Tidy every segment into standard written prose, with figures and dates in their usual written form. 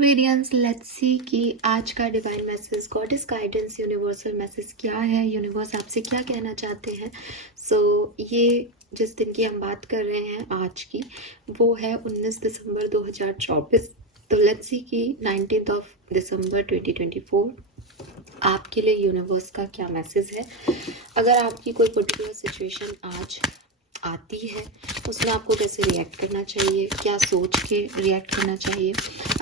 Aquarians, let's see कि आज का divine message, goddess guidance, universal message क्या है। यूनिवर्स आपसे क्या कहना चाहते हैं। ये जिस दिन की हम बात कर रहे हैं आज की, वो है 19 दिसंबर 2024। तो लेट्स सी कि 19 दिसंबर 2024 आपके लिए यूनिवर्स का क्या मैसेज है। अगर आपकी कोई पर्टिकुलर सिचुएशन आज आती है, उसमें आपको कैसे रिएक्ट करना चाहिए, क्या सोच के रिएक्ट करना चाहिए।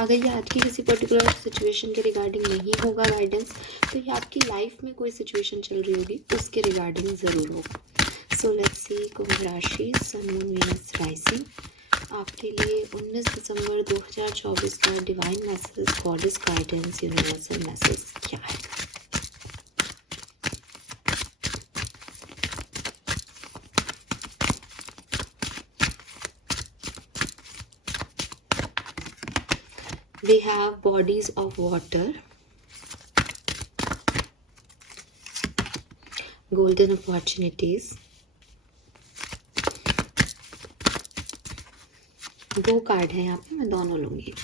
अगर ये आज की किसी पर्टिकुलर सिचुएशन के रिगार्डिंग नहीं होगा गाइडेंस, तो ये आपकी लाइफ में कोई सिचुएशन चल रही होगी उसके रिगार्डिंग ज़रूर होगा। सो लेट्स सी कुंभ राशि, सन मून वीनस राइजिंग, आपके लिए 19 दिसंबर 2024 का divine message, goddess guidance, universal message क्या है। We have bodies of water, golden opportunities, दो कार्ड है यहाँ पे, मैं दोनों लूंगी।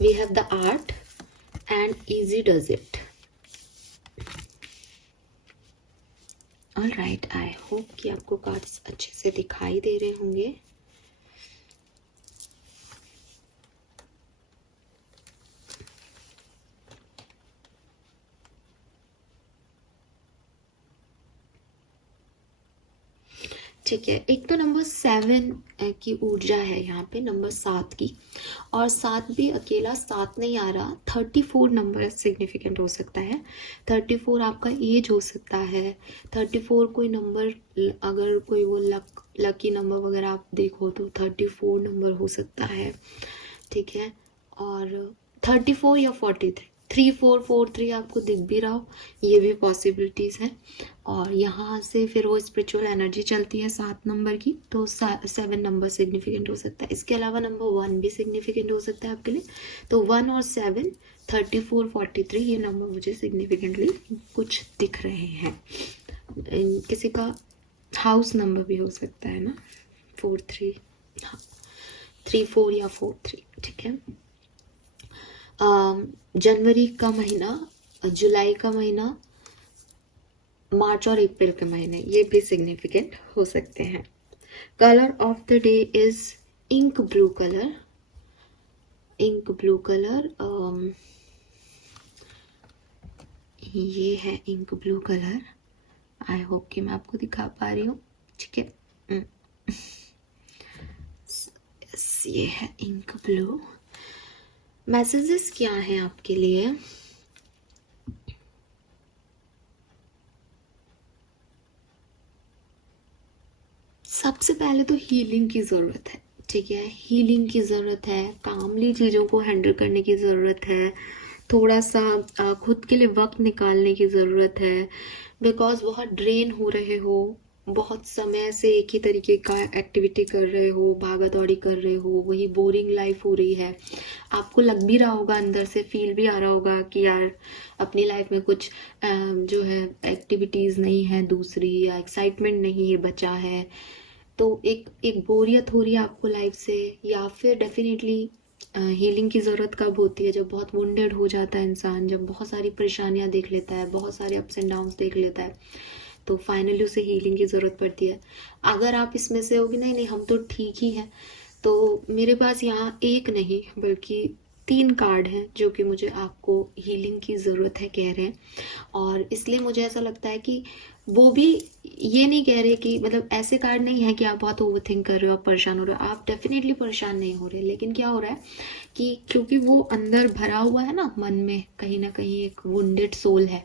We have the art and easy does it. All right, I hope कि आपको कार्ड्स अच्छे से दिखाई दे रहे होंगे। ठीक है, एक तो नंबर 7 की ऊर्जा है यहाँ पे, नंबर 7 की, और 7 भी अकेला 7 नहीं आ रहा, 34 नंबर सिग्निफिकेंट हो सकता है। 34 आपका एज हो सकता है। 34 कोई नंबर, अगर कोई वो लकी नंबर वगैरह आप देखो तो 34 नंबर हो सकता है। ठीक है, और 34 या 43, 3443 आपको दिख भी रहा हो, ये भी पॉसिबिलिटीज़ हैं। और यहाँ से फिर वो स्पिरिचुअल एनर्जी चलती है 7 नंबर की, तो 7 नंबर सिग्निफिकेंट हो सकता है। इसके अलावा नंबर 1 भी सिग्निफिकेंट हो सकता है आपके लिए। तो 1 और 7, 34, 43 ये नंबर मुझे सिग्निफिकेंटली कुछ दिख रहे हैं। किसी का हाउस नंबर भी हो सकता है ना, 43, हाँ 34 या 43। ठीक है, जनवरी का महीना, जुलाई का महीना, मार्च और अप्रैल के महीने, ये भी सिग्निफिकेंट हो सकते हैं। Colour of the day is ink blue colour, ink blue colour, ये है ink blue colour. I hope कि मैं आपको दिखा पा रही हूँ। ठीक है, ये है इंक ब्लू। मैसेजेस क्या हैं आपके लिए। सबसे पहले तो हीलिंग की ज़रूरत है। ठीक है, हीलिंग की ज़रूरत है, कामली चीज़ों को हैंडल करने की ज़रूरत है, थोड़ा सा खुद के लिए वक्त निकालने की ज़रूरत है। बिकॉज बहुत ड्रेन हो रहे हो, बहुत समय से एक ही तरीके का एक्टिविटी कर रहे हो, भागा दौड़ी कर रहे हो, वही बोरिंग लाइफ हो रही है। आपको लग भी रहा होगा, अंदर से फील भी आ रहा होगा कि यार अपनी लाइफ में कुछ जो है एक्टिविटीज़ नहीं है दूसरी, या एक्साइटमेंट नहीं है बचा है। तो एक बोरियत हो रही है आपको लाइफ से। या फिर डेफिनेटली हीलिंग की ज़रूरत कब होती है, जब बहुत वुंडेड हो जाता है इंसान, जब बहुत सारी परेशानियां देख लेता है, बहुत सारे अप्स एंड डाउन्स देख लेता है, तो फाइनली उसे हीलिंग की ज़रूरत पड़ती है। अगर आप इसमें से होगी नहीं नहीं हम तो ठीक ही हैं, तो मेरे पास यहाँ एक नहीं बल्कि 3 कार्ड हैं जो कि मुझे आपको हीलिंग की ज़रूरत है कह रहे हैं। और इसलिए मुझे ऐसा लगता है कि वो भी ये नहीं कह रहे कि, मतलब ऐसे कार्ड नहीं है कि आप बहुत ओवरथिंक कर रहे हो, आप परेशान हो रहे हो। आप डेफिनेटली परेशान नहीं हो रहे, लेकिन क्या हो रहा है कि क्योंकि वो अंदर भरा हुआ है ना मन में, कहीं ना कहीं एक वुंडेड सोल है,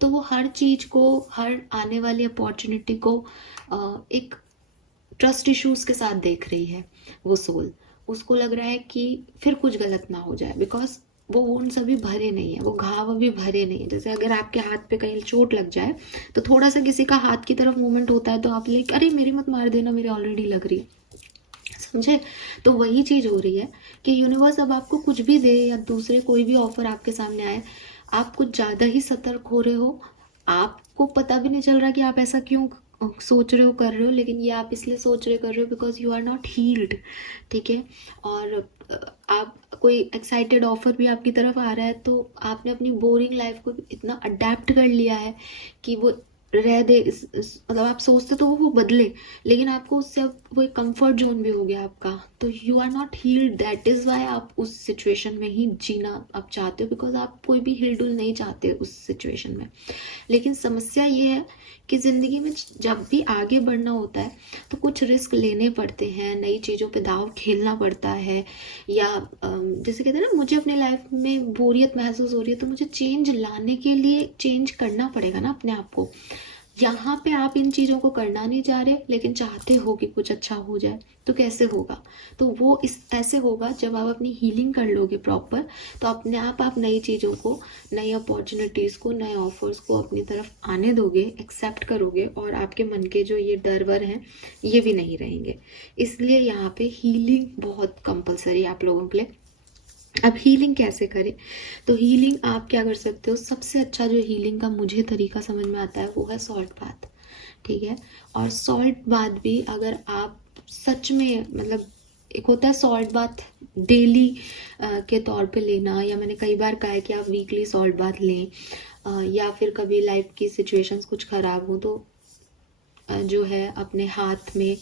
तो वो हर चीज़ को, हर आने वाली अपॉर्चुनिटी को एक ट्रस्ट इश्यूज के साथ देख रही है वो सोल। उसको लग रहा है कि फिर कुछ गलत ना हो जाए, बिकॉज वो वुंड्स अभी भरे नहीं है, वो घाव अभी भरे नहीं है। जैसे अगर आपके हाथ पे कहीं चोट लग जाए तो थोड़ा सा किसी का हाथ की तरफ मूवमेंट होता है तो आप लाइक अरे मेरी मत मार देना, मेरी ऑलरेडी लग रही है, समझे। तो वही चीज हो रही है कि यूनिवर्स अब आपको कुछ भी दे या दूसरे कोई भी ऑफर आपके सामने आए, आप कुछ ज्यादा ही सतर्क हो रहे हो। आपको पता भी नहीं चल रहा कि आप ऐसा क्यों सोच रहे हो, कर रहे हो, लेकिन ये आप इसलिए सोच रहे कर रहे हो because you are not healed. ठीक है, और आप कोई एक्साइटेड ऑफर भी आपकी तरफ आ रहा है, तो आपने अपनी बोरिंग लाइफ को इतना अडेप्ट कर लिया है कि वो रह दे मतलब आप सोचते तो वो बदले, लेकिन आपको उससे अब वो एक कंफर्ट जोन भी हो गया आपका, तो you are not healed. That is why आप उस सिचुएशन में ही जीना आप चाहते हो, बिकॉज आप कोई भी हिल डुल नहीं चाहते उस सिचुएशन में। लेकिन समस्या ये है कि ज़िंदगी में जब भी आगे बढ़ना होता है तो कुछ रिस्क लेने पड़ते हैं, नई चीज़ों पे दाव खेलना पड़ता है, या जैसे कहते हैं ना, मुझे अपनी लाइफ में बोरियत महसूस हो रही है तो मुझे चेंज लाने के लिए चेंज करना पड़ेगा ना अपने आप को। यहाँ पे आप इन चीज़ों को करना नहीं चाह रहे, लेकिन चाहते हो कि कुछ अच्छा हो जाए, तो कैसे होगा? तो वो इस ऐसे होगा जब आप अपनी हीलिंग कर लोगे प्रॉपर, तो अपने आप नई चीज़ों को, नई अपॉर्चुनिटीज़ को, नए ऑफर्स को अपनी तरफ आने दोगे, एक्सेप्ट करोगे, और आपके मन के जो ये डर वर हैं ये भी नहीं रहेंगे। इसलिए यहाँ पे हीलिंग बहुत कंपलसरी है आप लोगों के लिए। अब हीलिंग कैसे करें? तो हीलिंग आप क्या कर सकते हो, सबसे अच्छा जो हीलिंग का मुझे तरीका समझ में आता है वो है सॉल्ट बाथ। ठीक है, और सॉल्ट बाथ भी अगर आप सच में, मतलब एक होता है सॉल्ट बाथ डेली के तौर पे लेना, या मैंने कई बार कहा है कि आप वीकली सॉल्ट बाथ लें, या फिर कभी लाइफ की सिचुएशंस कुछ ख़राब हो तो जो है अपने हाथ में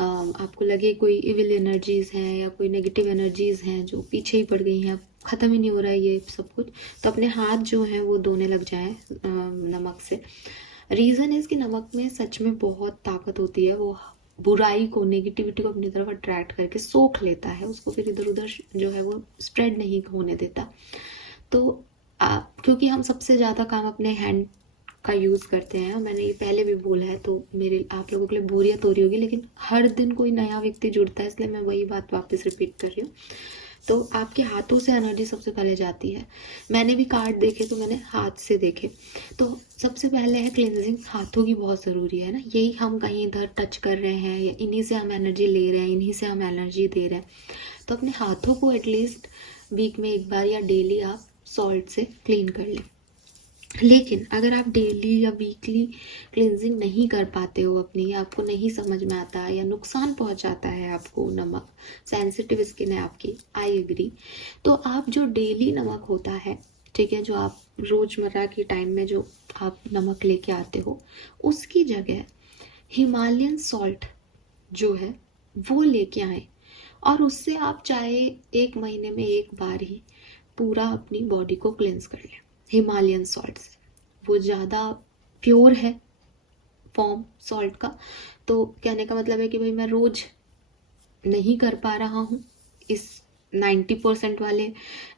आपको लगे कोई इविल एनर्जीज हैं या कोई नेगेटिव एनर्जीज हैं जो पीछे ही पड़ गई हैं, ख़त्म ही नहीं हो रहा है ये सब कुछ, तो अपने हाथ जो हैं वो धोने लग जाएं नमक से। रीज़न इज़ कि नमक में सच में बहुत ताकत होती है, वो बुराई को, नेगेटिविटी को अपनी तरफ अट्रैक्ट करके सोख लेता है, उसको फिर इधर उधर जो है वो स्प्रेड नहीं होने देता। तो क्योंकि हम सबसे ज़्यादा काम अपने हैंड का यूज़ करते हैं, मैंने ये पहले भी बोला है, तो मेरे आप लोगों के लिए बोरियत हो रही होगी, लेकिन हर दिन कोई नया व्यक्ति जुड़ता है, इसलिए मैं वही बात वापस रिपीट कर रही हूँ। तो आपके हाथों से एनर्जी सबसे पहले जाती है। मैंने भी कार्ड देखे तो मैंने हाथ से देखे। तो सबसे पहले है क्लिनजिंग, हाथों की बहुत ज़रूरी है ना, यही हम कहीं इधर टच कर रहे हैं या इन्हीं से हम एनर्जी ले रहे हैं, इन्हीं से हम एनर्जी दे रहे हैं, तो अपने हाथों को एटलीस्ट वीक में एक बार या डेली आप सॉल्ट से क्लीन कर लें। लेकिन अगर आप डेली या वीकली क्लिनजिंग नहीं कर पाते हो अपनी, या आपको नहीं समझ में आता या नुकसान पहुंचाता है आपको नमक, सेंसिटिव स्किन है आपकी, आई एग्री, तो आप जो डेली नमक होता है, ठीक है, जो आप रोज़मर्रा के टाइम में जो आप नमक लेके आते हो, उसकी जगह हिमालयन सॉल्ट जो है वो लेके आए, और उससे आप चाहे 1 महीने में एक बार ही पूरा अपनी बॉडी को क्लेंस कर लें हिमालयन सॉल्ट से। वो ज़्यादा प्योर है फॉर्म सॉल्ट का, तो कहने का मतलब है कि भाई मैं रोज़ नहीं कर पा रहा हूँ इस 90% वाले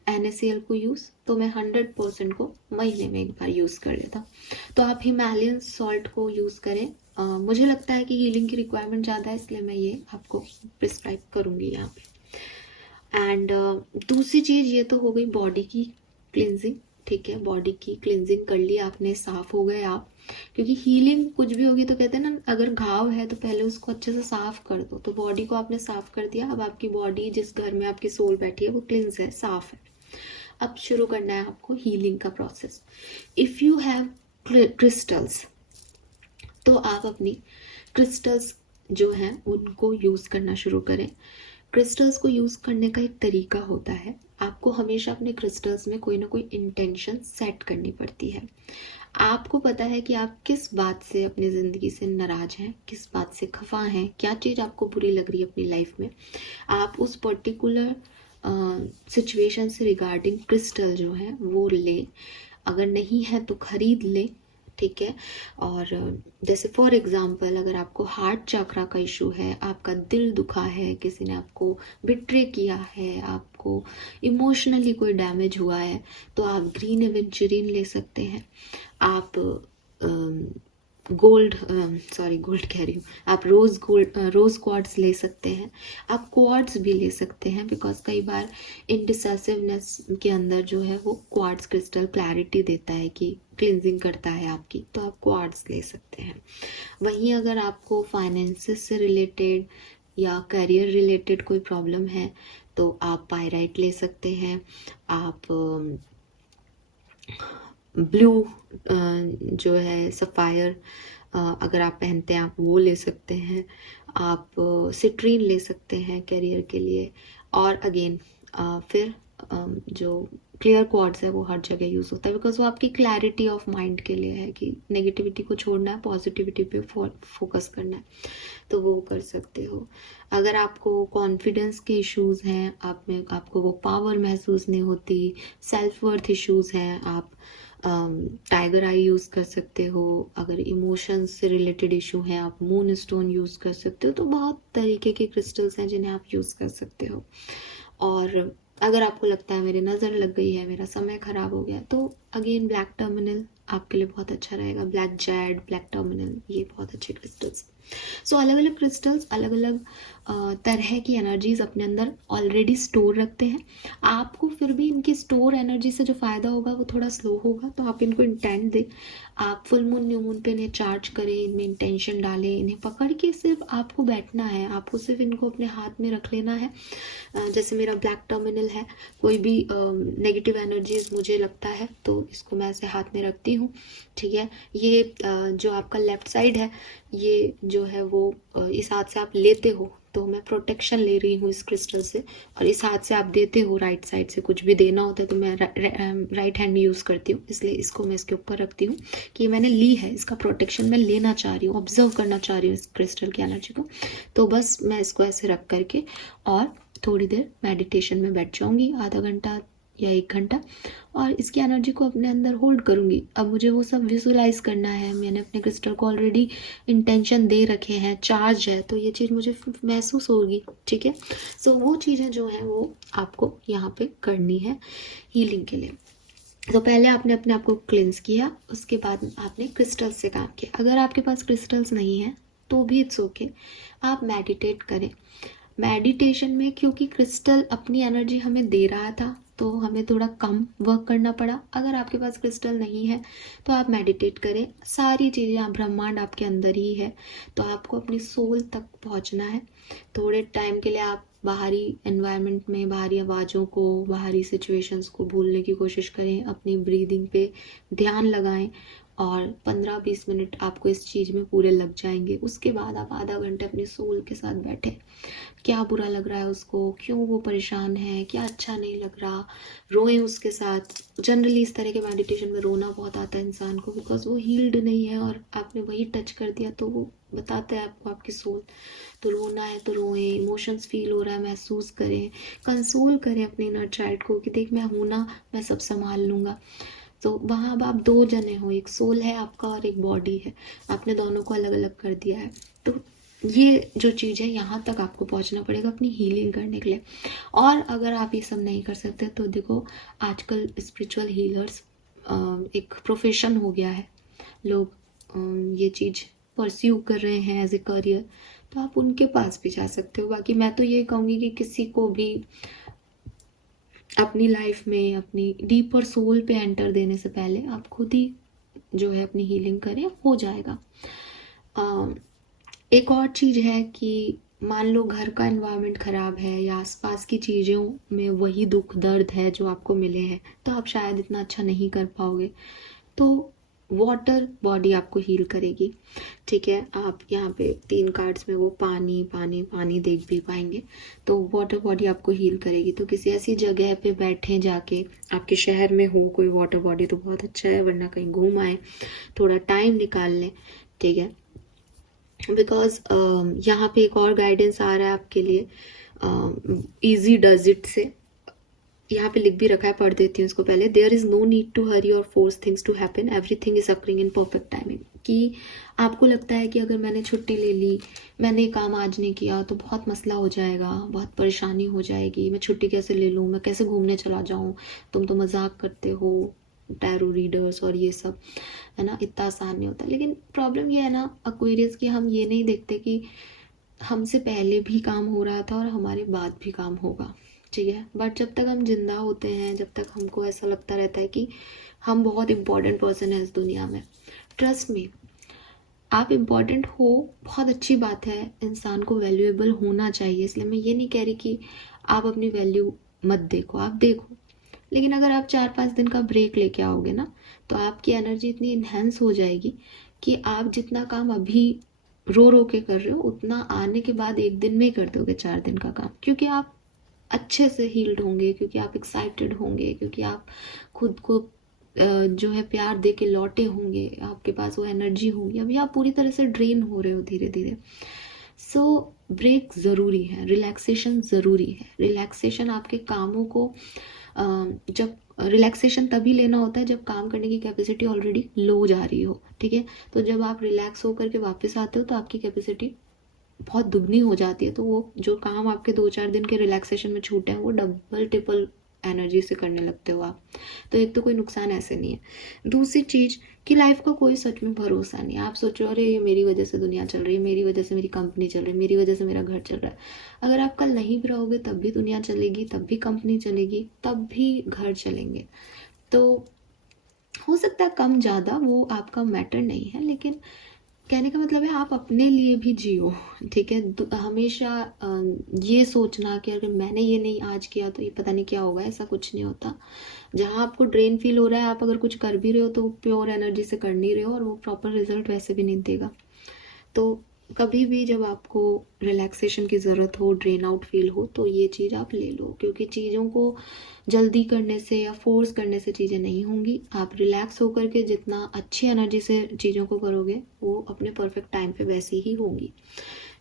NaCl को यूज़, तो मैं 100% को महीने में एक बार यूज़ कर लेता। तो आप हिमालयन सॉल्ट को यूज़ करें। मुझे लगता है कि हीलिंग की रिक्वायरमेंट ज़्यादा है, इसलिए मैं ये आपको प्रिस्क्राइब करूँगी यहाँ पे। एंड दूसरी चीज़ ये तो हो गई बॉडी की क्लिनजिंग। ठीक है, बॉडी की क्लिनजिंग कर ली आपने, साफ हो गए आप, क्योंकि हीलिंग कुछ भी होगी तो कहते हैं ना, अगर घाव है तो पहले उसको अच्छे से साफ कर दो। तो बॉडी को आपने साफ कर दिया, अब आपकी बॉडी जिस घर में आपकी सोल बैठी है वो क्लिनज है, साफ है। अब शुरू करना है आपको हीलिंग का process. If you have crystals, तो आप अपनी क्रिस्टल्स जो हैं उनको यूज़ करना शुरू करें। क्रिस्टल्स को यूज़ करने का एक तरीका होता है, आपको हमेशा अपने क्रिस्टल्स में कोई ना कोई इंटेंशन सेट करनी पड़ती है। आपको पता है कि आप किस बात से अपनी ज़िंदगी से नाराज़ हैं, किस बात से खफा हैं, क्या चीज़ आपको बुरी लग रही है अपनी लाइफ में। आप उस पर्टिकुलर सिचुएशन से रिगार्डिंग क्रिस्टल जो है वो लें, अगर नहीं है तो ख़रीद लें। ठीक है, और जैसे फॉर एग्ज़ाम्पल अगर आपको हार्ट चक्रा का इशू है, आपका दिल दुखा है, किसी ने आपको बिट्रे किया है, आपको इमोशनली कोई डैमेज हुआ है, तो आप ग्रीन एवेंचुरिन ले सकते हैं। आप गोल्ड कह रही हूँ, आप रोज़ क्वार्ट्स ले सकते हैं। आप क्वार्ट्स भी ले सकते हैं, बिकॉज कई बार इनडिसेसिवनेस के अंदर जो है वो क्वार्ट्स क्रिस्टल क्लैरिटी देता है कि क्लिनजिंग करता है आपकी, तो आप क्वार्ट्स ले सकते हैं। वहीं अगर आपको फाइनेंसेस से रिलेटेड या करियर रिलेटेड कोई प्रॉब्लम है तो आप पायराइट ले सकते हैं। आप ब्लू जो है सफ़ायर अगर आप पहनते हैं आप वो ले सकते हैं। आप सिट्रीन ले सकते हैं करियर के लिए। और अगेन फिर जो क्लियर क्वार्ट्ज है वो हर जगह यूज़ होता है, बिकॉज वो आपकी क्लैरिटी ऑफ माइंड के लिए है कि नेगेटिविटी को छोड़ना है, पॉजिटिविटी पे फोकस करना है, तो वो कर सकते हो। अगर आपको कॉन्फिडेंस के इश्यूज हैं, आपको वो पावर महसूस नहीं होती, सेल्फ वर्थ इश्यूज हैं, आप टाइगर आई यूज़ कर सकते हो। अगर इमोशंस से रिलेटेड इशू है, आप मून स्टोन यूज़ कर सकते हो। तो बहुत तरीके के क्रिस्टल्स हैं जिन्हें आप यूज़ कर सकते हो। और अगर आपको लगता है मेरी नज़र लग गई है, मेरा समय ख़राब हो गया, तो अगेन ब्लैक टर्मिनल आपके लिए बहुत अच्छा रहेगा। ब्लैक जैड, ब्लैक टर्मिनल, ये बहुत अच्छे क्रिस्टल्स। सो अलग अलग क्रिस्टल्स अलग अलग तरह की एनर्जीज अपने अंदर ऑलरेडी स्टोर रखते हैं। आपको फिर भी इनकी स्टोर एनर्जी से जो फ़ायदा होगा वो थोड़ा स्लो होगा, तो आप इनको इंटेंट दें। आप फुल मून, न्यू मून पे इन्हें चार्ज करें, इनमें इंटेंशन डालें, इन्हें पकड़ के सिर्फ आपको बैठना है, आपको सिर्फ इनको अपने हाथ में रख लेना है। जैसे मेरा ब्लैक टर्मिनल है, कोई भी नेगेटिव एनर्जीज मुझे लगता है तो इसको मैं ऐसे हाथ में रखती हूँ, ठीक है। ये जो आपका लेफ्ट साइड है, ये जो है वो इस हाथ से आप लेते हो तो मैं प्रोटेक्शन ले रही हूँ इस क्रिस्टल से, और इस हाथ से आप देते हो राइट साइड से, कुछ भी देना होता है तो मैं राइट हैंड यूज़ करती हूँ, इसलिए इसको मैं इसके ऊपर रखती हूँ कि मैंने ली है, इसका प्रोटेक्शन मैं लेना चाह रही हूँ, ऑब्जर्व करना चाह रही हूँ इस क्रिस्टल की एनर्जी को। तो बस मैं इसको ऐसे रख करके और थोड़ी देर मेडिटेशन में बैठ जाऊँगी, आधा घंटा या 1 घंटा, और इसकी एनर्जी को अपने अंदर होल्ड करूँगी। अब मुझे वो सब विजुलाइज करना है, मैंने अपने क्रिस्टल को ऑलरेडी इंटेंशन दे रखे हैं, चार्ज है, तो ये चीज़ मुझे महसूस होगी, ठीक है। सो वो चीज़ें जो हैं वो आपको यहाँ पे करनी है हीलिंग के लिए। तो पहले आपने अपने आप को क्लिंस किया, उसके बाद आपने क्रिस्टल्स से काम किया। अगर आपके पास क्रिस्टल्स नहीं है तो भी इट्स ओके, आप मेडिटेट करें। मेडिटेशन में क्योंकि क्रिस्टल अपनी एनर्जी हमें दे रहा था तो हमें थोड़ा कम वर्क करना पड़ा। अगर आपके पास क्रिस्टल नहीं है तो आप मेडिटेट करें, सारी चीज़ें, ब्रह्मांड आपके अंदर ही है, तो आपको अपनी सोल तक पहुंचना है। थोड़े टाइम के लिए आप बाहरी एनवायरनमेंट में बाहरी आवाज़ों को, बाहरी सिचुएशंस को भूलने की कोशिश करें, अपनी ब्रीदिंग पे ध्यान लगाएं, और 15-20 मिनट आपको इस चीज़ में पूरे लग जाएंगे। उसके बाद आप आधा घंटे अपनी सोल के साथ बैठे, क्या बुरा लग रहा है उसको, क्यों वो परेशान है, क्या अच्छा नहीं लग रहा, रोएं उसके साथ। जनरली इस तरह के मेडिटेशन में रोना बहुत आता है इंसान को, बिकॉज वो हील्ड नहीं है और आपने वही टच कर दिया, तो वो बताता है आपको आपकी सोल। तो रोना है तो रोएं, इमोशंस फील हो रहा है महसूस करें, कंसोल करें अपने इनर चाइल्ड को कि देख मैं हूँ ना, मैं सब संभाल लूँगा। तो वहाँ अब आप 2 जने हो, एक सोल है आपका और एक बॉडी है, आपने दोनों को अलग अलग कर दिया है। तो ये जो चीज़ है यहाँ तक आपको पहुँचना पड़ेगा अपनी हीलिंग करने के लिए। और अगर आप ये सब नहीं कर सकते तो देखो, आजकल स्पिरिचुअल हीलर्स एक प्रोफेशन हो गया है, लोग ये चीज़ परस्यू कर रहे हैं एज ए करियर, तो आप उनके पास भी जा सकते हो। बाकी मैं तो ये कहूँगी कि किसी को भी अपनी लाइफ में अपनी डीपर सोल पे एंटर देने से पहले आप खुद ही जो है अपनी हीलिंग करें, हो जाएगा। एक और चीज़ है कि मान लो घर का एनवायरनमेंट ख़राब है या आसपास की चीज़ों में वही दुख दर्द है जो आपको मिले हैं, तो आप शायद इतना अच्छा नहीं कर पाओगे। तो वाटर बॉडी आपको हील करेगी, ठीक है। आप यहाँ पे 3 कार्ड्स में वो पानी पानी पानी देख भी पाएंगे, तो वाटर बॉडी आपको हील करेगी। तो किसी ऐसी जगह पे बैठें जाके, आपके शहर में हो कोई वाटर बॉडी तो बहुत अच्छा है, वरना कहीं घूम आए, थोड़ा टाइम निकाल लें, ठीक है। बिकॉज यहाँ पे एक और गाइडेंस आ रहा है आपके लिए, इजी डज इट से, यहाँ पे लिख भी रखा है, पढ़ देती हूँ इसको पहले। There is no need to hurry or force things to happen, everything is occurring in perfect timing. कि आपको लगता है कि अगर मैंने छुट्टी ले ली, मैंने काम आज नहीं किया तो बहुत मसला हो जाएगा, बहुत परेशानी हो जाएगी, मैं छुट्टी कैसे ले लूँ, मैं कैसे घूमने चला जाऊँ, तुम तो मजाक करते हो टैरो रीडर्स और ये सब, है ना, इतना आसान नहीं होता। लेकिन प्रॉब्लम ये है ना एक्वेरियस की, हम ये नहीं देखते कि हमसे पहले भी काम हो रहा था और हमारे बाद भी काम होगा, ठीक है। बट जब तक हम जिंदा होते हैं, जब तक हमको ऐसा लगता रहता है कि हम बहुत इम्पोर्टेंट पर्सन है इस दुनिया में, ट्रस्ट में आप इम्पॉर्टेंट हो, बहुत अच्छी बात है, इंसान को वैल्यूएबल होना चाहिए, इसलिए मैं ये नहीं कह रही कि आप अपनी वैल्यू मत देखो, आप देखो। लेकिन अगर आप 4-5 दिन का ब्रेक लेके आओगे ना, तो आपकी एनर्जी इतनी इन्हेंस हो जाएगी कि आप जितना काम अभी रो रो के कर रहे हो, उतना आने के बाद 1 दिन में ही कर दोगे 4 दिन का काम, क्योंकि आप अच्छे से हील्ड होंगे, क्योंकि आप एक्साइटेड होंगे, क्योंकि आप खुद को जो है प्यार दे के लौटे होंगे, आपके पास वो एनर्जी होगी। अभी आप पूरी तरह से ड्रेन हो रहे हो धीरे धीरे। सो ब्रेक ज़रूरी है, रिलैक्सेशन ज़रूरी है। रिलैक्सेशन आपके कामों को जब रिलैक्सेशन तभी लेना होता है जब काम करने की कैपेसिटी ऑलरेडी लो जा रही हो, ठीक है। तो जब आप रिलैक्स होकर के वापस आते हो तो आपकी कैपेसिटी बहुत दुगनी हो जाती है। तो वो जो काम आपके 2-4 दिन के रिलैक्सेशन में छूटे हैं वो डबल ट्रिपल एनर्जी से करने लगते हो आप। तो एक तो कोई नुकसान ऐसे नहीं है। दूसरी चीज़ कि लाइफ का कोई सच में भरोसा नहीं है। आप सोचो अरे ये मेरी वजह से दुनिया चल रही है, मेरी वजह से मेरी कंपनी चल रही है, मेरी वजह से मेरा घर चल रहा है। अगर आप कल नहीं भी रहोगे तब भी दुनिया चलेगी, तब भी कंपनी चलेगी, तब भी घर चलेंगे। तो हो सकता है कम ज़्यादा वो आपका मैटर नहीं है, लेकिन कहने का मतलब है आप अपने लिए भी जियो, ठीक है। हमेशा ये सोचना कि अगर मैंने ये नहीं आज किया तो ये पता नहीं क्या होगा, ऐसा कुछ नहीं होता। जहाँ आपको ड्रेन फील हो रहा है, आप अगर कुछ कर भी रहे हो तो प्योर एनर्जी से कर नहीं रहे हो, और वो प्रॉपर रिजल्ट वैसे भी नहीं देगा। तो कभी भी जब आपको रिलैक्सेशन की ज़रूरत हो, ड्रेन आउट फील हो, तो ये चीज़ आप ले लो, क्योंकि चीज़ों को जल्दी करने से या फोर्स करने से चीज़ें नहीं होंगी। आप रिलैक्स होकर के जितना अच्छी एनर्जी से चीज़ों को करोगे वो अपने परफेक्ट टाइम पे वैसी ही होंगी,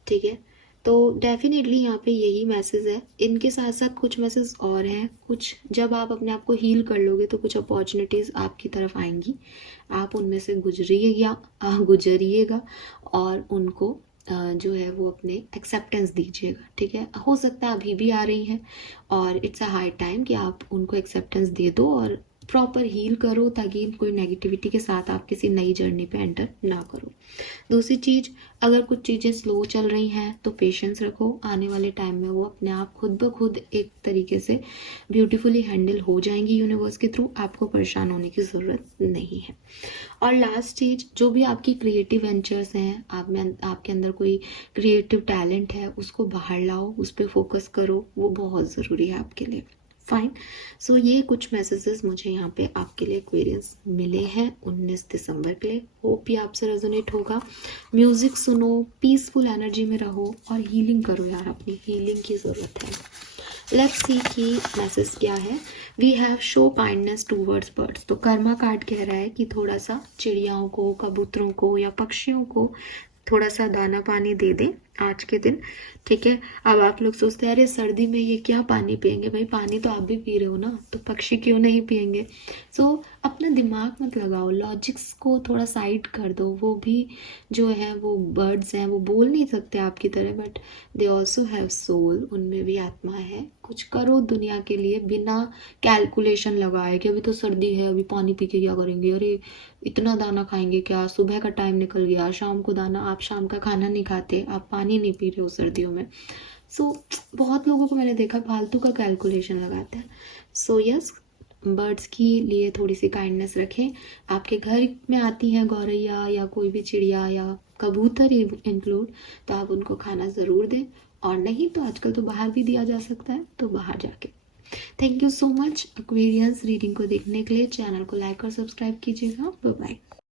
ठीक है। तो डेफिनेटली यहाँ पे यही मैसेज है। इनके साथ साथ कुछ मैसेज और हैं। कुछ जब आप अपने आप को हील कर लोगे तो कुछ अपॉर्चुनिटीज़ आपकी तरफ आएंगी, आप उनमें से गुजरिएगा और उनको जो है वो अपने एक्सेप्टेंस दीजिएगा, ठीक है। हो सकता है अभी भी आ रही हैं और इट्स अ हाई टाइम कि आप उनको एक्सेप्टेंस दे दो और प्रॉपर हील करो, ताकि कोई नेगेटिविटी के साथ आप किसी नई जर्नी पे एंटर ना करो। दूसरी चीज़, अगर कुछ चीज़ें स्लो चल रही हैं तो पेशेंस रखो, आने वाले टाइम में वो अपने आप खुद ब खुद एक तरीके से ब्यूटीफुली हैंडल हो जाएंगी यूनिवर्स के थ्रू। आपको परेशान होने की ज़रूरत नहीं है। और लास्ट चीज़, जो भी आपकी क्रिएटिव वेंचर्स हैं, आपके अंदर कोई क्रिएटिव टैलेंट है, उसको बाहर लाओ, उस पर फोकस करो, वो बहुत ज़रूरी है आपके लिए। फाइन। सो ये कुछ मैसेजेस मुझे यहाँ पे आपके लिए एक्वेरियंस मिले हैं 19 दिसंबर के लिए। होप ये आपसे रेजोनेट होगा। म्यूज़िक सुनो, पीसफुल एनर्जी में रहो और हीलिंग करो यार, अपनी हीलिंग की ज़रूरत है। लेट्स सी कि मैसेज क्या है। We have show kindness towards birds. तो कर्मा कार्ड कह रहा है कि थोड़ा सा चिड़ियाओं को, कबूतरों को या पक्षियों को थोड़ा सा दाना पानी दे दें आज के दिन, ठीक है। अब आप लोग सोचते हैं अरे सर्दी में ये क्या पानी पियेंगे, भाई पानी तो आप भी पी रहे हो ना, तो पक्षी क्यों नहीं पियेंगे। सो अपना दिमाग मत लगाओ, लॉजिक्स को थोड़ा साइड कर दो। वो भी जो है वो बर्ड्स हैं, वो बोल नहीं सकते आपकी तरह, but they also have soul, उनमें भी आत्मा है। कुछ करो दुनिया के लिए बिना कैलकुलेशन लगाए कि अभी तो सर्दी है, अभी पानी पी के क्या करेंगे, अरे इतना दाना खाएंगे क्या, सुबह का टाइम निकल गया, शाम को दाना, आप शाम का खाना नहीं खाते, आप पानी नहीं पी रहे हो सर्दियों में। सो बहुत लोगों को मैंने देखा फालतू का कैलकुलेशन लगाते हैं। सो यस, बर्ड्स के लिए थोड़ी सी काइंडनेस रखें। आपके घर में आती हैं गौरैया या कोई भी चिड़िया या कबूतर इंक्लूड, तो आप उनको खाना ज़रूर दें, और नहीं तो आजकल तो बाहर भी दिया जा सकता है, तो बाहर जाके। Thank you so much Aquarians reading को देखने के लिए। चैनल को लाइक और सब्सक्राइब कीजिएगा। Bye bye.